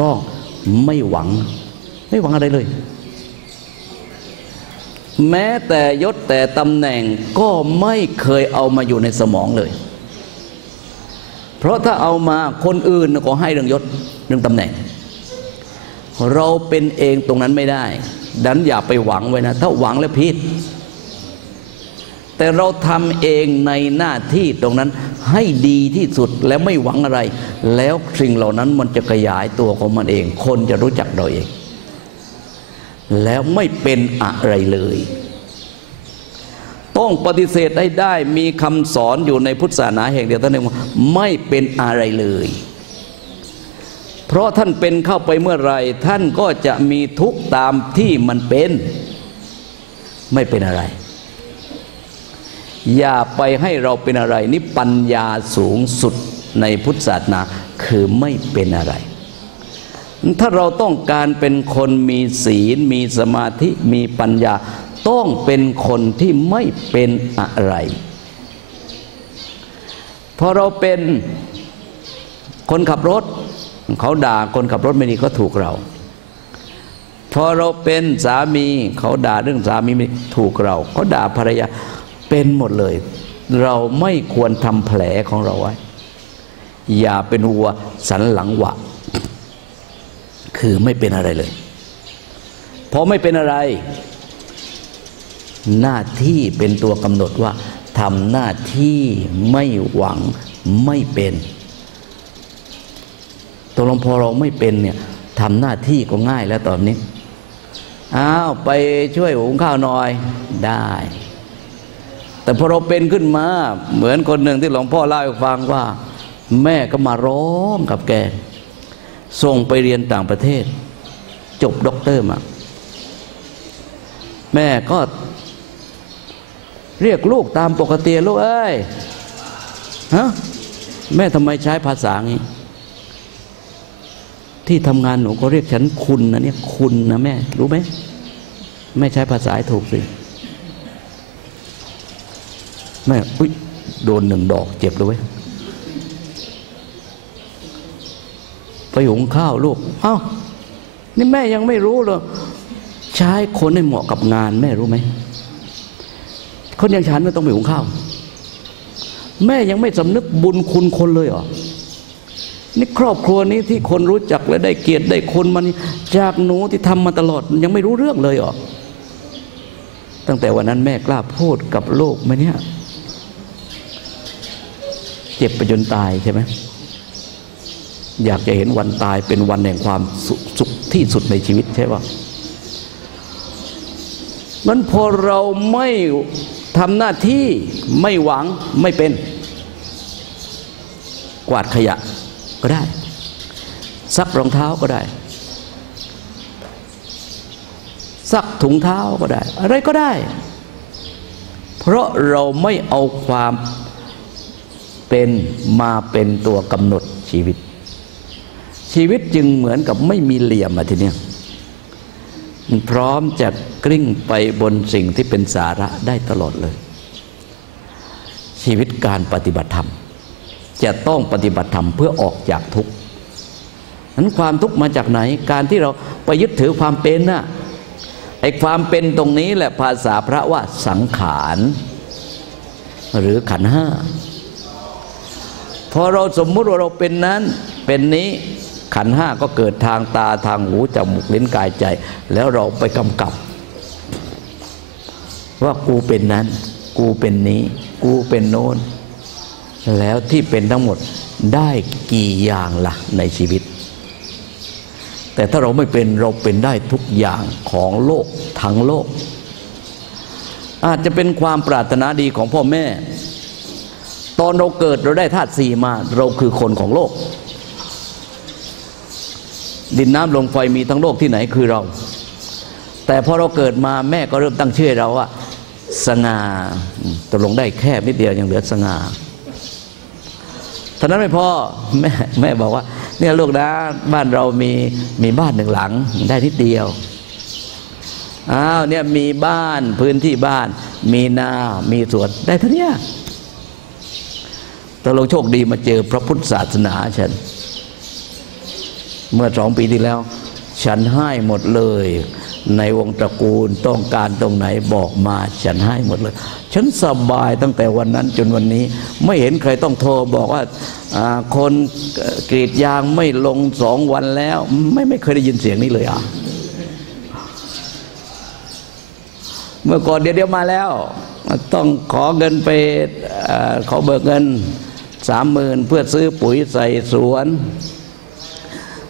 ต้องไม่หวัง ไม่หวังอะไรเลย แม้แต่ยศแต่ตำแหน่งก็ไม่เคยเอามาอยู่ในสมองเลย เพราะถ้าเอามาคนอื่นก็ให้เรื่องยศเรื่องตำแหน่ง เราเป็นเองตรงนั้นไม่ได้ ดันอย่าไปหวังไว้นะ ถ้าหวังแล้วผิด แต่เราทำเองในหน้าที่ตรงนั้นให้ดีที่สุดและไม่หวังอะไร แล้วสิ่งเหล่านั้นมันจะขยายตัวของมันเอง คนจะรู้จักเราเอง แล้วไม่เป็นอะไรเลย ต้องปฏิเสธได้ได้มีคำสอนอยู่ในพุทธศาสนาแห่งเดียวท่านเองว่าไม่เป็นอะไรเลยเพราะท่านเป็นเข้าไปเมื่อไรท่านก็จะมีทุกตามที่มันเป็น ไม่เป็นอะไร อย่าไปให้เราเป็นอะไร นี่ปัญญาสูงสุดในพุทธศาสนาคือไม่เป็นอะไร ถ้าเราต้องการเป็นคนมีศีล มีสมาธิมีปัญญา ต้องเป็นคนที่ไม่เป็นอะไร พอเราเป็นคนขับรถ เขาด่าคนขับรถไม่ดีก็ถูกเราพอเราเป็นสามีเขาด่าเรื่องสามีไม่ถูกเราเขาด่าภรรยา เป็นหมดเลย เราไม่ควรทำแผลของเราไว้ อย่าเป็นวัวสันหลังหวะ คือไม่เป็นอะไรเลยพอไม่เป็นอะไร หน้าที่เป็นตัวกำหนดว่าทำหน้าที่ไม่หวังไม่เป็นตกลงพอเราไม่เป็นเนี่ยทำหน้าที่ก็ง่ายแล้วตอนนี้ อ้าว ไปช่วยหุงข้าวหน่อยได้ แต่พอเราเป็นขึ้นมา เหมือนคนหนึ่งที่หลวงพ่อเล่าให้ฟังว่า แม่ก็มาร้องกับแกส่งไปเรียนต่างประเทศ จบด็อกเตอร์มา แม่ก็ เรียกลูกตามปกติลูกเอ้ยฮะแม่ทำไมใช้ภาษางี้ ที่ทำงานหนูก็เรียกฉันคุณนะเนี่ยคุณนะแม่ รู้ไหมแม่ใช้ภาษาถูกสิ แม่อุ้ยโดนหนึ่งดอกเจ็บเลยเว้ยไปหุงข้าวลูก เอ้า นี่แม่ยังไม่รู้เลยใช้คนให้เหมาะกับงานแม่รู้ไหม คนอย่างฉันไม่ต้องไปหุงข้าว แม่ยังไม่สำนึกบุญคุณคนเลยเหรอ นี่ครอบครัวนี้ที่คนรู้จักและได้เกียรติได้คนมันจากหนูที่ทำมาตลอดยังไม่รู้เรื่องเลยเหรอ ตั้งแต่วันนั้นแม่กล้าพูดกับโลกไหมเนี่ย จ็บไปจนตายใช่ไหมอยากจะเห็นวันตายเป็นวันแห่งความสุขที่สุดในชีวิตใช่ปะมันพอเราไม่ทำหน้าที่ไม่หวังไม่เป็น กวาดขยะก็ได้ ซักรองเท้าก็ได้ ซักถุงเท้าก็ได้ อะไรก็ได้ เพราะเราไม่เอาความ เป็นมาเป็นตัวกำหนดชีวิต ชีวิตจึงเหมือนกับไม่มีเหลี่ยมอะทีเนี้ยมันพร้อมจะกลิ้งไปบนสิ่งที่เป็นสาระได้ตลอดเลย ชีวิตการปฏิบัติธรรม จะต้องปฏิบัติธรรมเพื่อออกจากทุกข์นั้นความทุกข์มาจากไหน การที่เราไปยึดถือความเป็นน่ะไอ้ความเป็นตรงนี้แหละภาษาพระว่าสังขาร หรือขันห้า พอเราสมมุติว่าเราเป็นนั้นเป็นนี้ขันห้าก็เกิดทางตาทางหูจมูกลิ้นกายใจ แล้วเราไปกำกับ ว่ากูเป็นนั้น กูเป็นนี้ กูเป็นโน้น แล้วที่เป็นทั้งหมดได้กี่อย่างละ่ะในชีวิต แต่ถ้าเราไม่เป็นเราเป็นได้ทุกอย่างของโลกทั้งโลก อาจจะเป็นความปรารถนาดีของพ่อแม่ ตอนเราเกิดเราได้ธาตุสี่มา เราคือคนของโลก ดินน้ำลมไฟมีทั้งโลกที่ไหนคือเรา แต่พอเราเกิดมาแม่ก็เริ่มตั้งชื่อเราว่าสง่าตกลงได้แค่นิดเดียวยังเหลือสง่าท่านั้นไม่พอแม่แม่บอกว่า เนี่ยลูกนะบ้านเรามีมีบ้านหนึ่งหลังได้นิดเดียวอ้าวเนี่ยมีบ้านพื้นที่บ้าน มีนา มีสวนได้เท่านี้ แตกลงโชคดีมาเจอพระพุทธศาสนาฉัน เมื่อสองปีที่แล้ว ฉันให้หมดเลย ในวงตระกูลต้องการตรงไหนบอกมาฉันให้หมดเลย ฉันสบายตั้งแต่วันนั้นจนวันนี้ ไม่เห็นใครต้องโทรบอกว่าคนกรีดยางไม่ลงสองวันแล้ว ไม่ไม่เคยได้ยินเสียงนี้เลยอะเมื่อก่อนเดี๋ยวเดี๋ยวมาแล้ว ต้องขอเงินไปอขอเบิกเงิน สามหมื่นเพื่อซื้อปุ๋ยใส่สวน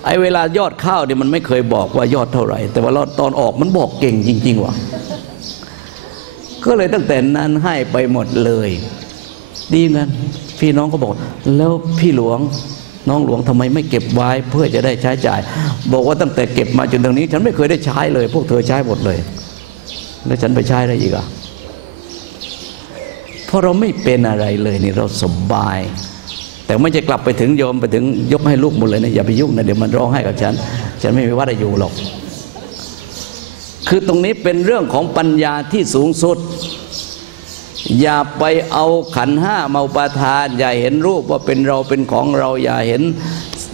ไอ้เวลายอดข้าวเนี่ยมันไม่เคยบอกว่ายอดเท่าไหร่ แต่ว่าตอนออกมันบอกเก่งจริง ๆว่ะก็เลยตั้งแต่นั้นให้ไปหมดเลย ดีงั้นพี่น้องก็บอก แล้วพี่หลวงน้องหลวงทำไมไม่เก็บไว้เพื่อจะได้ใช้จ่าย บอกว่าตั้งแต่เก็บมาจนตรงนี้ ฉันไม่เคยได้ใช้เลย พวกเธอใช้หมดเลย แล้วฉันไปใช้อะไรอีกอะ ราะเราไม่เป็นอะไรเลยนี่เราสบาย แต่ไม่จะกลับไปถึงโยมไปถึงยกให้ลูกหมดเลยนะอย่าไปยุ่งนะเดี๋ยวมันร้องไห้กับฉัน ฉันไม่มีว่าจะอยู่หรอก คือตรงนี้เป็นเรื่องของปัญญาที่สูงสุด อย่าไปเอาขันห้ามาอุปาทาน อย่าเห็นรูปว่าเป็นเราเป็นของเรา อย่าเห็น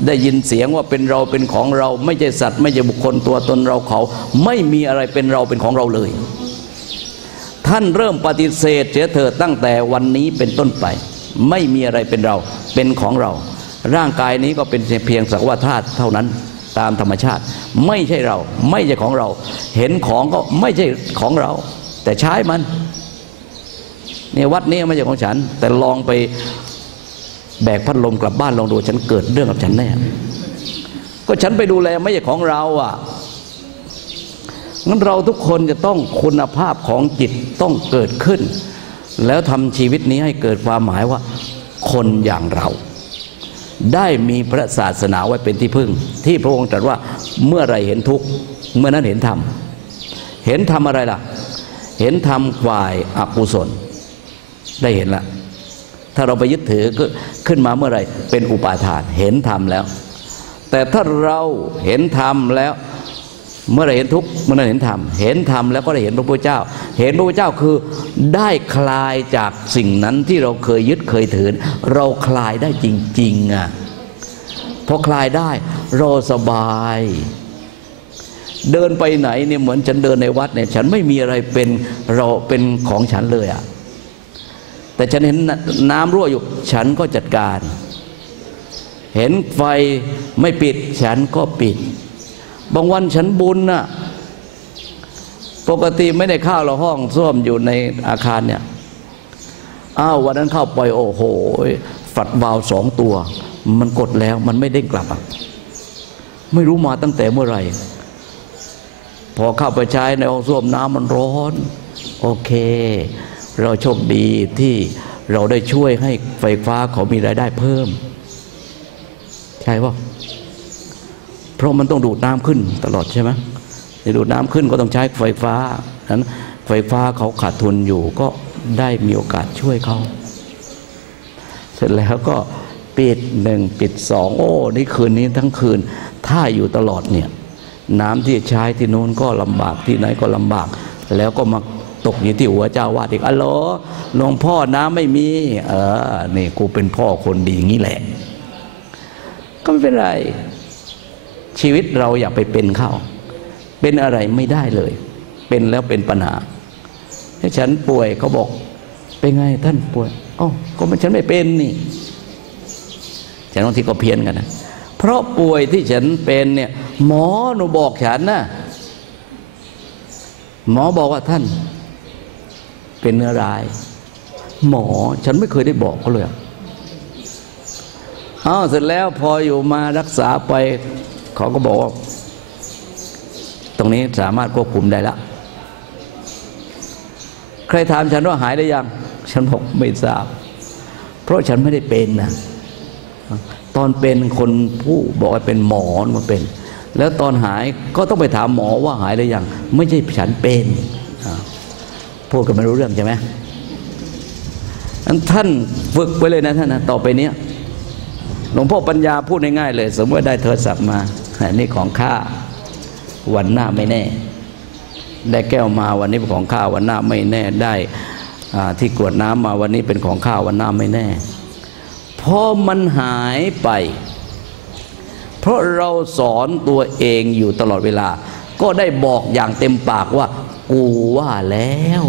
ได้ยินเสียงว่าเป็นเราเป็นของเรา ไม่ใช่สัตว์ ไม่ใช่บุคคลตัวตนเราเขา ไม่มีอะไรเป็นเราเป็นของเราเลย ท่านเริ่มปฏิเสธเสียเถิดตั้งแต่วันนี้เป็นต้นไป ไม่มีอะไรเป็นเราเป็นของเรา ร่างกายนี้ก็เป็นเพียงสักว่าธาตุเท่านั้นตามธรรมชาติ ไม่ใช่เราไม่ใช่ของเรา เห็นของก็ไม่ใช่ของเรา แต่ใช้มันเนี่ยวัดนี้ไม่ใช่ของฉัน แต่ลองไปแบกพัดลมกลับบ้านลองดูฉันเกิดเรื่องกับฉันแน่ก็ฉันไปดูแลไม่ใช่ของเราอะ งั้นเราทุกคนจะต้องคุณภาพของจิตต้องเกิดขึ้น แล้วทำชีวิตนี้ให้เกิดความหมายว่า คนอย่างเรา ได้มีพระศาสนาไว้เป็นที่พึ่ง ที่พระองค์ตรัสว่าเมื่อไรเห็นทุกข์เมื่อนั้นเห็นธรรมเห็นธรรมอะไรล่ะ เห็นธรรมฝ่ายอกุศล ได้เห็นละถ้าเราไปยึดถือก็ขึ้นมาเมื่อไรเป็นอุปาทานเห็นธรรมแล้ว แต่ถ้าเราเห็นธรรมแล้ว เมื่อไราเห็นทุกข์เมื่อนั้นเห็นธรรมเห็นธรรมแล้วก็ได้เห็นพระพุทธเจ้า เห็นพระพุทธเจ้าคือได้คลายจากสิ่งนั้นที่เราเคยยึดเคยถือเราคลายได้จริงๆอะพอคลายได้เราสบาย เดินไปไหนเนี่ยเหมือนฉันเดินในวัดเนี่ยฉันไม่มีอะไรเป็นเราเป็นของฉันเลยอะแต่ฉันเห็นน้ำรั่วอยู่ ฉันก็จัดการ เห็นไฟไม่ปิด ฉันก็ปิด บางวันฉันบุญน่ะปกติไม่ได้เข้าเราห้องส้วมอยู่ในอาคารเนี่ยอ้าววันนั้นเข้าไปโอ้โหฝัดวาวสองตัว มันกดแล้วมันไม่เด้งกลับอะไม่รู้มาตั้งแต่เมื่อไหร่ พอเข้าไปใช้ในห้องส้วมน้ำมันร้อน โอเค เราโชคดีที่เราได้ช่วยให้ไฟฟ้าเขามีรายได้เพิ่ม ใช่ป่ะ เพราะมันต้องดูดน้ำขึ้นตลอดใช่ไหมจะดูดน้ำขึ้นก็ต้องใช้ไฟฟ้านั้นไฟฟ้าเขาขาดทุนอยู่ก็ได้มีโอกาสช่วยเขาเสร็จแล้วก็ปิดหนึ่งปิดสองโอ้นี่คืนนี้ทั้งคืน ถ้าอยู่ตลอดเนี่ยน้ำที่ใช้ที่นู้นก็ลำบากที่ไหนก็ลำบาก แล้วก็มาตกอยู่ที่หัวเจ้าวาดอีกอ๋อหลวงพ่อน้ำไม่มี เออนี่กูเป็นพ่อคนดีอย่างนี้แหละ ก็ไม่เป็นไร ชีวิตเราอย่าไปเป็นเข้า เป็นอะไรไม่ได้เลย เป็นแล้วเป็นปัญหาถ้าฉันป่วยเขาบอกเป็นไงท่านป่วยอ๋อก็มันฉันไม่เป็นนี่ฉันบางทีก็เพี้ยนกันนะ เพราะป่วยที่ฉันเป็นเนี่ยหมอหนูบอกฉันนะหมอบอกว่าท่าน เป็นเนื้อร้าย หมอฉันไม่เคยได้บอกเขาเลยอ้าวเสร็จแล้วพออยู่มารักษาไป เขาก็บอกว่าตรงนี้สามารถควบคุมได้แล้วใครถามฉันว่าหายได้ยัง ฉันบอกไม่ทราบ เพราะฉันไม่ได้เป็นนะตอนเป็นคนผู้บอกว่าเป็นหมอมาเป็น แล้วตอนหายก็ต้องไปถามหมอว่าหายหรือยัง ไม่ใช่ฉันเป็นพูดกันไม่รู้เรื่องใช่ไหมท่านฝึกไปเลยนะท่านนะต่อไปเนี้ยหลวงพ่อปัญญาพูดง่ายๆเลย สมมติว่าได้โทรศัพท์มา นี่ของข้าวันหน้าไม่แน่ ได้แก้วมาวันนี้เป็นของข้าวันหน้าไม่แน่ได้ที่กรวดน้ำมาวันนี้เป็นของข้าวันหน้าไม่แน่พอมันหายไป เพราะเราสอนตัวเองอยู่ตลอดเวลา ก็ได้บอกอย่างเต็มปากว่า กูว่าแล้ว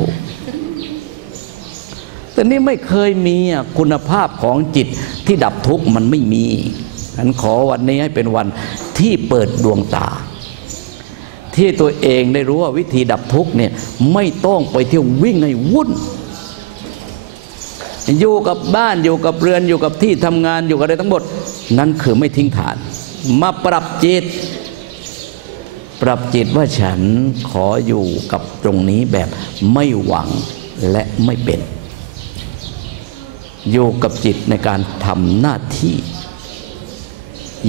แต่นี่ไม่เคยมีคุณภาพของจิตที่ดับทุกข์มันไม่มี ฉันขอวันนี้ให้เป็นวันที่เปิดดวงตา ที่ตัวเองได้รู้ว่าวิธีดับทุกข์เนี่ยไม่ต้องไปเที่ยววิ่งให้วุ่น อยู่กับบ้านอยู่กับเรือนอยู่กับที่ทำงานอยู่กับอะไรทั้งหมด นั่นคือไม่ทิ้งฐาน มาปรับจิต ปรับจิตว่าฉันขออยู่กับตรงนี้แบบไม่หวังและไม่เป็นอยู่กับจิตในการทำหน้าที่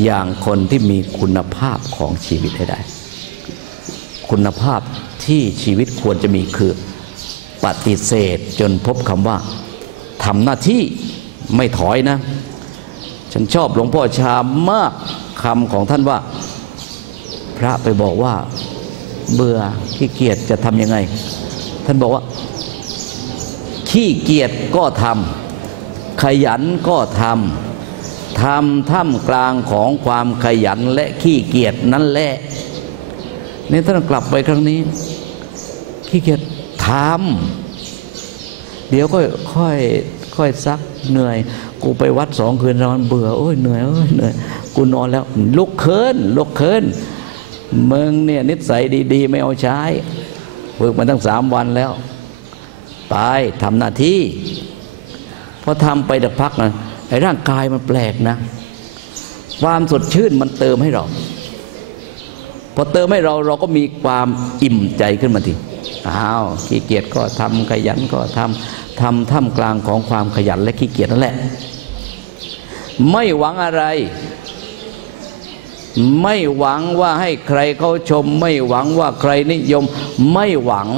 อย่างคนที่มีคุณภาพของชีวิตให้ได้ คุณภาพที่ชีวิตควรจะมีคือปฏิเสธจนพบคำว่าทำหน้าที่ไม่ถอยนะ ฉันชอบหลวงพ่อชามากคำของท่านว่า พระไปบอกว่าเบื่อขี้เกียจจะทำยังไง ท่านบอกว่า ขี้เกียจก็ทำขยันก็ทำ ทำท่ามกลางของความขยันและขี้เกียจนั่นแหละนี่ท่านกลับไปครั้งนี้ ขี้เกียจทำเดี๋ยวก็ค่อยค่อยซักเหนื่อย กูไปวัดสองคืนนอนเบื่อโอ้ยเหนื่อยโอ้ยเหนื่อยกูนอนแล้วลุกเคินลุกเคินมึงเนี่ยนิสัยดีๆ ไม่เอาใช้ฝึกมาตั้งสามวันแล้ว ไปทำหน้าที่พอทำไปแต่พักนะ ไอ้ร่างกายมันแปลกนะ ความสดชื่นมันเติมให้เรา พอเติมให้เราเราก็มีความอิ่มใจขึ้นมาทีอ้าวขี้เกียจก็ทำขยันก็ทำทำท่ามกลางของความขยันและขี้เกียจนั่นแหละ ไม่หวังอะไร ไม่หวังว่าให้ใครเขาชม ไม่หวังว่าใครนิยม ไม่หวัง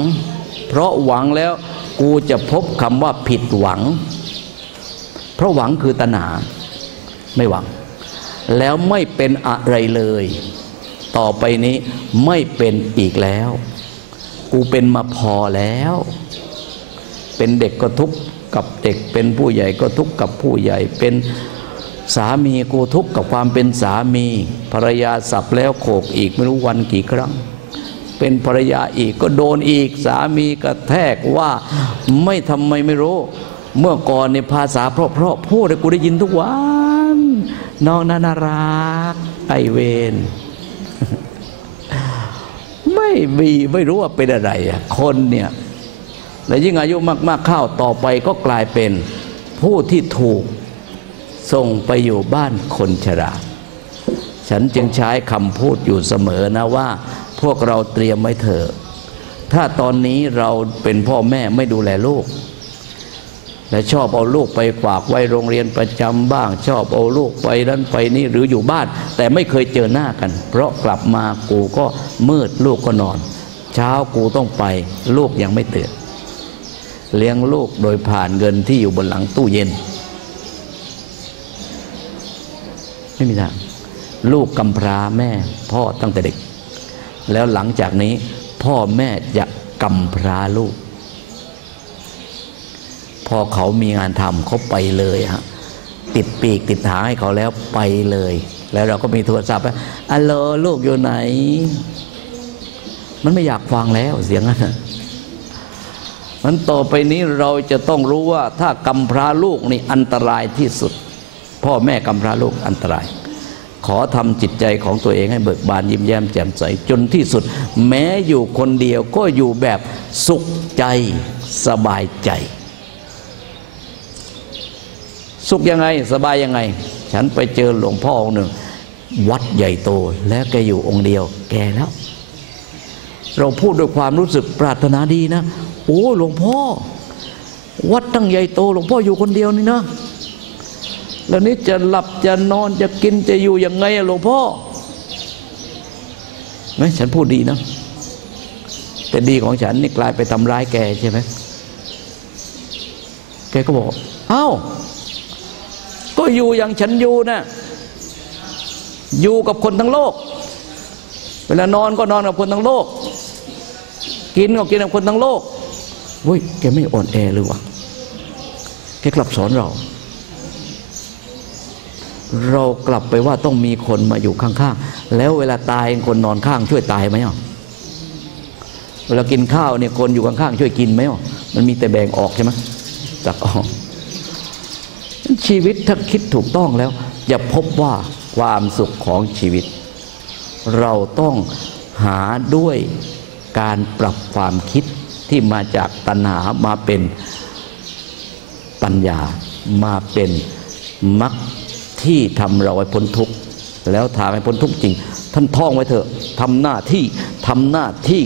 เพราะหวังแล้วกูจะพบคำว่าผิดหวัง ราะหวังคือตัณหาไม่หวัง แล้วไม่เป็นอะไรเลย ต่อไปนี้ไม่เป็นอีกแล้ว กูเป็นมาพอแล้ว เป็นเด็กก็ทุกข์กับเด็กเป็นผู้ใหญ่ก็ทุกข์กับผู้ใหญ่เป็นสามีกูทุกข์กับความเป็นสามีภรรยาสับแล้วโขกอีกไม่รู้วันกี่ครั้ง เป็นภรรยาอีกก็โดนอีกสามีกระแทกว่าไม่ทำไมไม่รู้ เมื่อก่อนในภาษาเพราะๆพูดให้กูได้ยินทุกวัน น้องนานารัก ไอเวนไม่มีไม่รู้ว่าเป็นอะไรคนเนี่ยและยิ่งอายุมาก ๆ เข้าต่อไปก็กลายเป็นผู้ที่ถูกส่งไปอยู่บ้านคนชรา ฉันจึงใช้คำพูดอยู่เสมอนะว่า พวกเราเตรียมไว้เถอะ ถ้าตอนนี้เราเป็นพ่อแม่ไม่ดูแลลูก และชอบเอาลูกไปฝากไว้โรงเรียนประจำบ้าง ชอบเอาลูกไปนั้นไปนี่หรืออยู่บ้าน แต่ไม่เคยเจอหน้ากัน เพราะกลับมากูก็มืดลูกก็นอน เช้ากูต้องไป ลูกยังไม่ตื่นเลี้ยงลูกโดยผ่านเงินที่อยู่บนหลังตู้เย็น ไม่มีทางลูกกำพร้าแม่พ่อตั้งแต่เด็ก แล้วหลังจากนี้พ่อแม่จะกำพร้าลูก อเขามีงานทำเขาไปเลยฮะติดปีกติดหางให้เขาแล้วไปเลย แล้วเราก็มีโทรศัพท์ว่าอัลโหลลูกอยู่ไหน มันไม่อยากฟังแล้วเสียงนั้นมันต่อไปนี้เราจะต้องรู้ว่า ถ้ากำพร้าลูกนี่อันตรายที่สุด พ่อแม่กำพร้าลูกอันตราย ขอทำจิตใจของตัวเองให้เบิกบานยิ้มแย้มแจ่มใสจนที่สุด แม้อยู่คนเดียวก็อยู่แบบสุขใจสบายใจ สุขยังไง สบายยังไง ฉันไปเจอหลวงพ่อองค์หนึ่ง วัดใหญ่โต แล้วแกอยู่องค์เดียว แกแล้ว เราพูดด้วยความรู้สึกปรารถนาดีนะ โอ้หลวงพ่อ วัดตั้งใหญ่โต หลวงพ่ออยู่คนเดียวนี่นะ แล้วนี้จะหลับจะนอนจะกินจะอยู่ยังไงอะหลวงพ่อไหมฉันพูดดีนะ แต่ดีของฉันนี่กลายไปทำร้ายแกใช่ไหมแกก็บอก เอ้า ก็อยู่อย่างฉันอยู่นะอยู่กับคนทั้งโลก เวลานอนก็นอนกับคนทั้งโลก กินก็กินกับคนทั้งโลกเว้ยแกไม่อ่อนแอเลยวะแกกลับสอนเรา เรากลับไปว่าต้องมีคนมาอยู่ข้างๆ แล้วเวลาตายคนนอนข้างช่วยตายไหมอะเวลากินข้าวเนี่ยคนอยู่ข้างๆช่วยกินไหมอะมันมีแต่แบ่งออกใช่ไหมตักออก ชีวิตถ้าคิดถูกต้องแล้ว จะพบว่าความสุขของชีวิต เราต้องหาด้วยการปรับความคิดที่มาจากตัณหามาเป็นปัญญามาเป็นมรรคที่ทำเราให้พ้นทุกข์แล้วทำให้พ้นทุกข์จริง ท่านท่องไว้เถอะทำหน้าที่ทำหน้าที่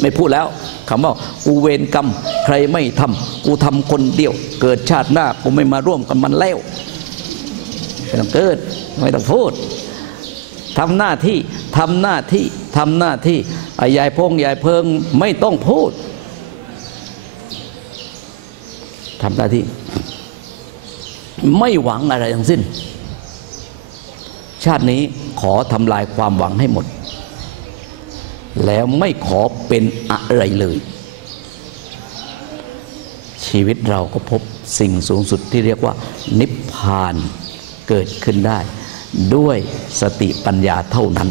ไม่พูดแล้วคำว่ากูเวรกรรมใครไม่ทำกูทำคนเดียว เกิดชาติหน้ากูไม่มาร่วมกันมันแล้วไม่ต้องเกิดไม่ต้องพูดทำหน้าที่ทำหน้าที่ทำหน้าที่ไอ้ยายพงยายเพิงไม่ต้องพูดทำหน้าที่ ไม่หวังอะไรทั้งสิ้น ชาตินี้ขอทำลายความหวังให้หมด แล้วไม่ขอเป็นอะไรเลย ชีวิตเราก็พบสิ่งสูงสุดที่เรียกว่า นิพพานเกิดขึ้นได้ ด้วยสติปัญญาเท่านั้น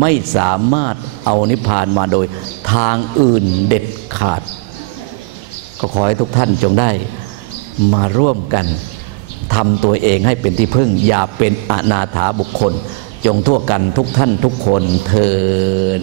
ไม่สามารถเอานิพพานมาโดยทางอื่นเด็ดขาด ก็ขอให้ทุกท่านจงได้มาร่วมกันทำตัวเองให้เป็นที่พึ่ง อย่าเป็นอนาถาบุคคล จงทั่วกันทุกท่านทุกคนเทิน